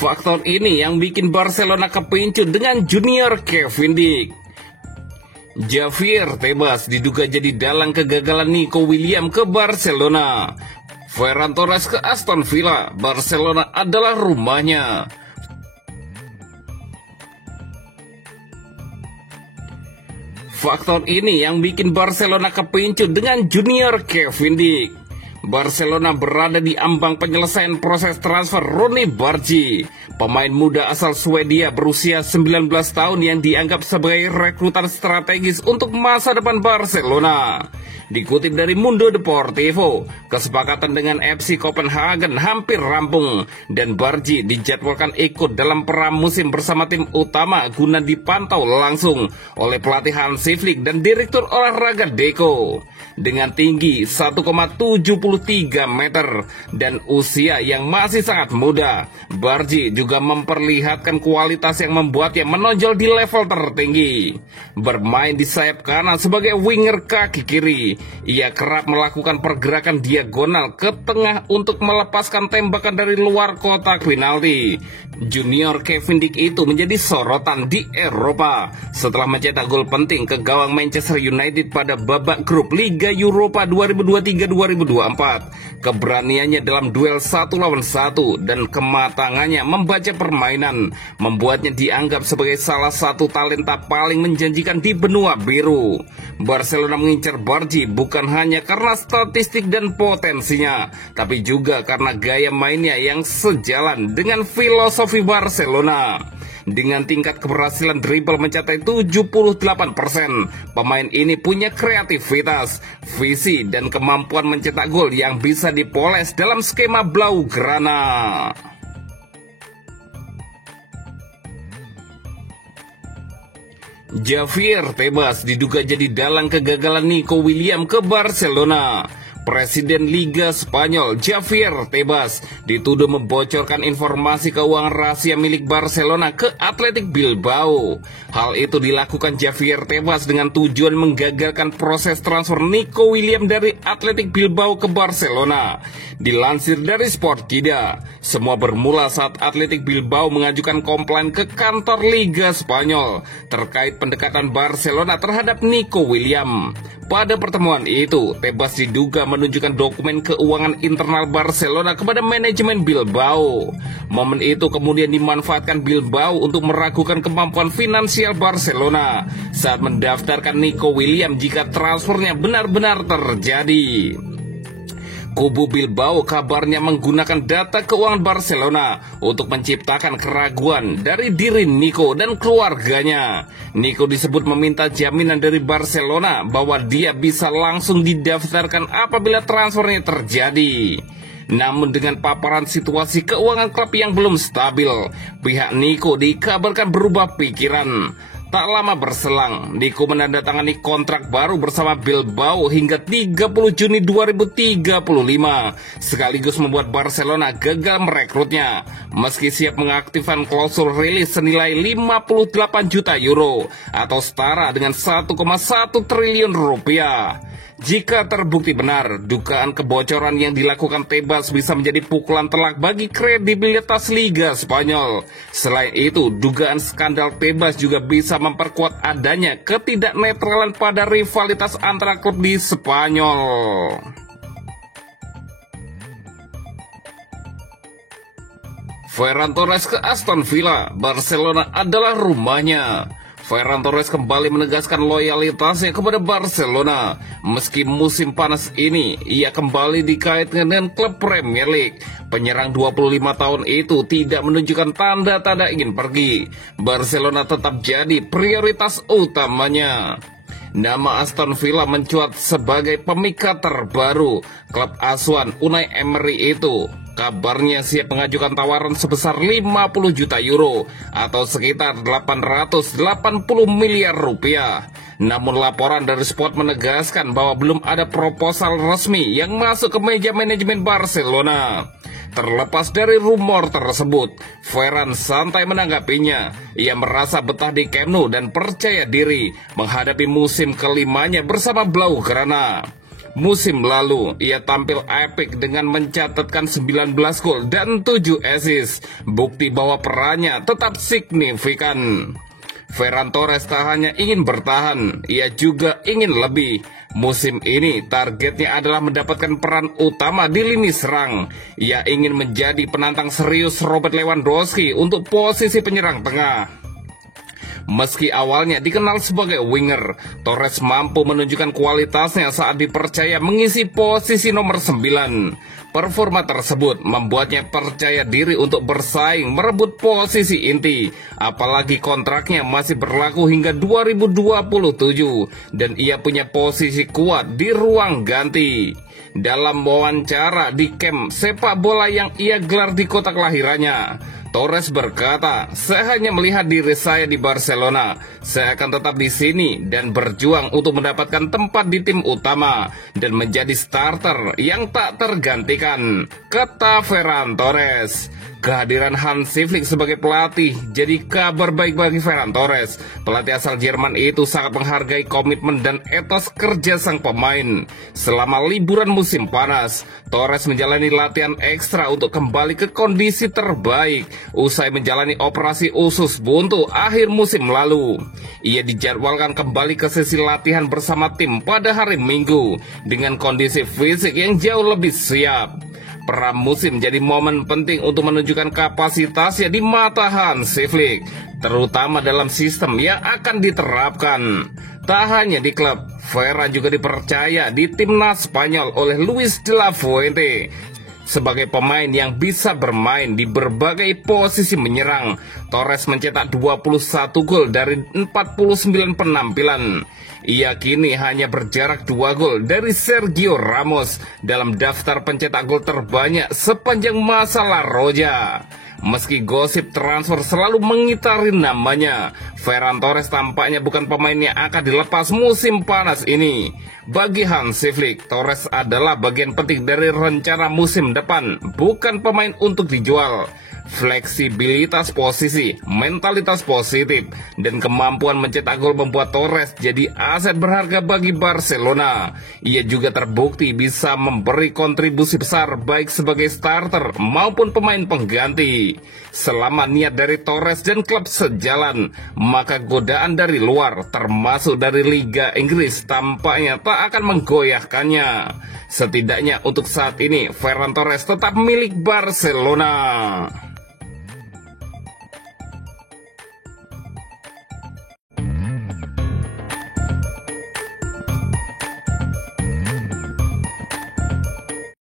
Faktor ini yang bikin Barcelona kepincut dengan junior Kevin Dick. Javier Tebas diduga jadi dalang kegagalan Nico Williams ke Barcelona. Ferran Torres ke Aston Villa, Barcelona adalah rumahnya. Faktor ini yang bikin Barcelona kepincut dengan junior Kevin Dick. Barcelona berada di ambang penyelesaian proses transfer Ronny Bargi, pemain muda asal Swedia berusia 19 tahun yang dianggap sebagai rekrutan strategis untuk masa depan Barcelona. Dikutip dari Mundo Deportivo, kesepakatan dengan FC Copenhagen hampir rampung dan Bargi dijadwalkan ikut dalam pramusim bersama tim utama guna dipantau langsung oleh pelatih Hansi Flick dan direktur olahraga Deco. Dengan tinggi 1,73 meter dan usia yang masih sangat muda, Bargi juga memperlihatkan kualitas yang membuatnya menonjol di level tertinggi. Bermain di sayap kanan sebagai winger kaki kiri, ia kerap melakukan pergerakan diagonal ke tengah untuk melepaskan tembakan dari luar kotak penalti. Junior Kevin Dick itu menjadi sorotan di Eropa setelah mencetak gol penting ke gawang Manchester United pada babak grup Liga Eropa 2023-2024. Keberaniannya dalam duel 1 lawan 1 dan kematangannya membaca permainan membuatnya dianggap sebagai salah satu talenta paling menjanjikan di benua biru. Barcelona mengincar Bargi bukan hanya karena statistik dan potensinya, tapi juga karena gaya mainnya yang sejalan dengan filosofi Barcelona. Dengan tingkat keberhasilan dribble mencapai 78%, pemain ini punya kreativitas, visi, dan kemampuan mencetak gol yang bisa dipoles dalam skema Blaugrana. Javier Tebas diduga jadi dalang kegagalan Nico Williams ke Barcelona. Presiden Liga Spanyol Javier Tebas dituduh membocorkan informasi keuangan rahasia milik Barcelona ke Athletic Bilbao. Hal itu dilakukan Javier Tebas dengan tujuan menggagalkan proses transfer Nico Williams dari Athletic Bilbao ke Barcelona. Dilansir dari Sportida, semua bermula saat Athletic Bilbao mengajukan komplain ke kantor Liga Spanyol terkait pendekatan Barcelona terhadap Nico Williams. Pada pertemuan itu, Tebas diduga menunjukkan dokumen keuangan internal Barcelona kepada manajemen Bilbao. Momen itu kemudian dimanfaatkan Bilbao untuk meragukan kemampuan finansial Barcelona saat mendaftarkan Nico Williams jika transfernya benar-benar terjadi. Kubu Bilbao kabarnya menggunakan data keuangan Barcelona untuk menciptakan keraguan dari diri Nico dan keluarganya. Nico disebut meminta jaminan dari Barcelona bahwa dia bisa langsung didaftarkan apabila transfernya terjadi. Namun dengan paparan situasi keuangan klub yang belum stabil, pihak Nico dikabarkan berubah pikiran. Tak lama berselang, Nico menandatangani kontrak baru bersama Bilbao hingga 30 Juni 2035, sekaligus membuat Barcelona gagal merekrutnya, meski siap mengaktifkan klausul rilis senilai 58 juta euro atau setara dengan 1,1 triliun rupiah. Jika terbukti benar, dugaan kebocoran yang dilakukan Tebas bisa menjadi pukulan telak bagi kredibilitas Liga Spanyol. Selain itu, dugaan skandal Tebas juga bisa memperkuat adanya ketidaknetralan pada rivalitas antara klub di Spanyol. Ferran Torres ke Aston Villa, Barcelona adalah rumahnya. Ferran Torres kembali menegaskan loyalitasnya kepada Barcelona. Meski musim panas ini, ia kembali dikaitkan dengan klub Premier League. Penyerang 25 tahun itu tidak menunjukkan tanda-tanda ingin pergi. Barcelona tetap jadi prioritas utamanya. Nama Aston Villa mencuat sebagai pemikat terbaru klub asuhan Unai Emery itu. Kabarnya siap mengajukan tawaran sebesar 50 juta euro atau sekitar 880 miliar rupiah. Namun laporan dari Sport menegaskan bahwa belum ada proposal resmi yang masuk ke meja manajemen Barcelona. Terlepas dari rumor tersebut, Ferran santai menanggapinya. Ia merasa betah di Camp Nou dan percaya diri menghadapi musim kelimanya bersama Blaugrana. Musim lalu, ia tampil epik dengan mencatatkan 19 gol dan 7 assist, bukti bahwa perannya tetap signifikan. Ferran Torres tak hanya ingin bertahan, ia juga ingin lebih. Musim ini targetnya adalah mendapatkan peran utama di lini serang. Ia ingin menjadi penantang serius Robert Lewandowski untuk posisi penyerang tengah. Meski awalnya dikenal sebagai winger, Torres mampu menunjukkan kualitasnya saat dipercaya mengisi posisi nomor 9. Performa tersebut membuatnya percaya diri untuk bersaing merebut posisi inti, apalagi kontraknya masih berlaku hingga 2027 dan ia punya posisi kuat di ruang ganti. Dalam wawancara di camp sepak bola yang ia gelar di kota kelahirannya, Torres berkata, "Saya hanya melihat diri saya di Barcelona. Saya akan tetap di sini dan berjuang untuk mendapatkan tempat di tim utama dan menjadi starter yang tak tergantikan," kata Ferran Torres. Kehadiran Hansi Flick sebagai pelatih jadi kabar baik bagi Ferran Torres. Pelatih asal Jerman itu sangat menghargai komitmen dan etos kerja sang pemain. Selama liburan musim panas, Torres menjalani latihan ekstra untuk kembali ke kondisi terbaik usai menjalani operasi usus buntu akhir musim lalu. Ia dijadwalkan kembali ke sesi latihan bersama tim pada hari Minggu dengan kondisi fisik yang jauh lebih siap. Pramusim jadi momen penting untuk menunjukkan kapasitasnya di mata Hansi Flick, terutama dalam sistem yang akan diterapkan. Tak hanya di klub, Ferran juga dipercaya di timnas Spanyol oleh Luis de la Fuente sebagai pemain yang bisa bermain di berbagai posisi menyerang. Torres mencetak 21 gol dari 49 penampilan. Ia kini hanya berjarak 2 gol dari Sergio Ramos dalam daftar pencetak gol terbanyak sepanjang masa La Roja. Meski gosip transfer selalu mengitari namanya, Ferran Torres tampaknya bukan pemain yang akan dilepas musim panas ini. Bagi Hansi Flick, Torres adalah bagian penting dari rencana musim depan, bukan pemain untuk dijual. Fleksibilitas posisi, mentalitas positif, dan kemampuan mencetak gol membuat Torres jadi aset berharga bagi Barcelona. Ia juga terbukti bisa memberi kontribusi besar baik sebagai starter maupun pemain pengganti. Selama niat dari Torres dan klub sejalan, maka godaan dari luar, termasuk dari Liga Inggris, tampaknya tak akan menggoyahkannya. Setidaknya untuk saat ini, Ferran Torres tetap milik Barcelona.